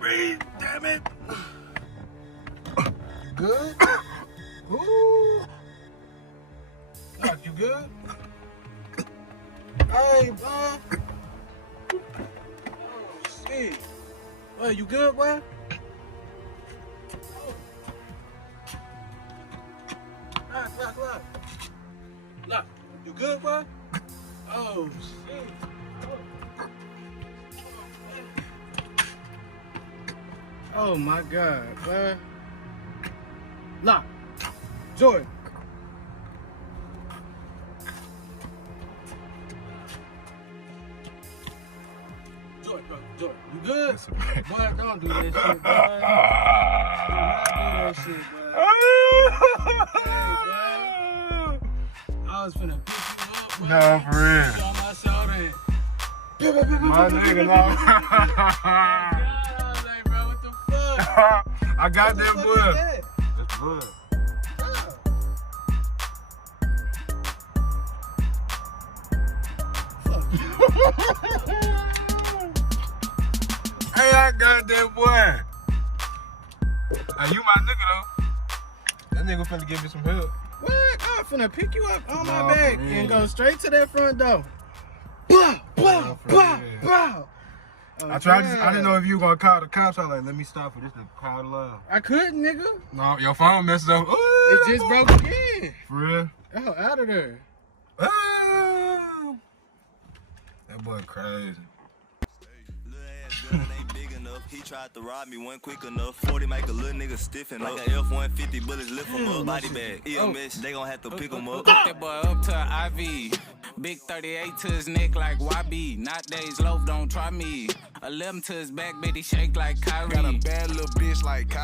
Breathe, damn it. Good? Ooh. God, you good? Hey, bro. Oh, shit. Hey, you good, boy? Look, you good, boy? Oh, shit. Oh, my God, boy. Lock. Jordan. Jordan, you good? Boy, don't do that shit, boy. Do not do that shit, boy. Hey, boy. I was finna pick you up, boy. No, for real. On my shoulder. My nigga, no. Hey, bro, what the fuck? I got that What blood. is that? That's blood. Hey, I got that boy. Hey, you my nigga though. That nigga finna give me some help. What? I'm finna pick you up on my No, back for real. and go straight to that front door. Blah, blah, No, for blah, real. blah. I didn't know if you were gonna call the cops. I was like, let me stop for this nigga call the line. I couldn't, nigga. No, your phone messed up. Ooh. It just broke again. For real? Oh, out of there. Oh. That boy crazy. Ain't big enough. He tried to rob me, wasn't quick enough. 40 make a little nigga stiffen up. Like a F-150 bullets lift him up. Body bag, EMS, they gon' have to pick him up. Hook that boy up to an IV. Big 38 to his neck like YB. Not days loaf, don't try me. 11 to his back, baby, shake like Kyrie. Got a bad little bitch like Kyrie.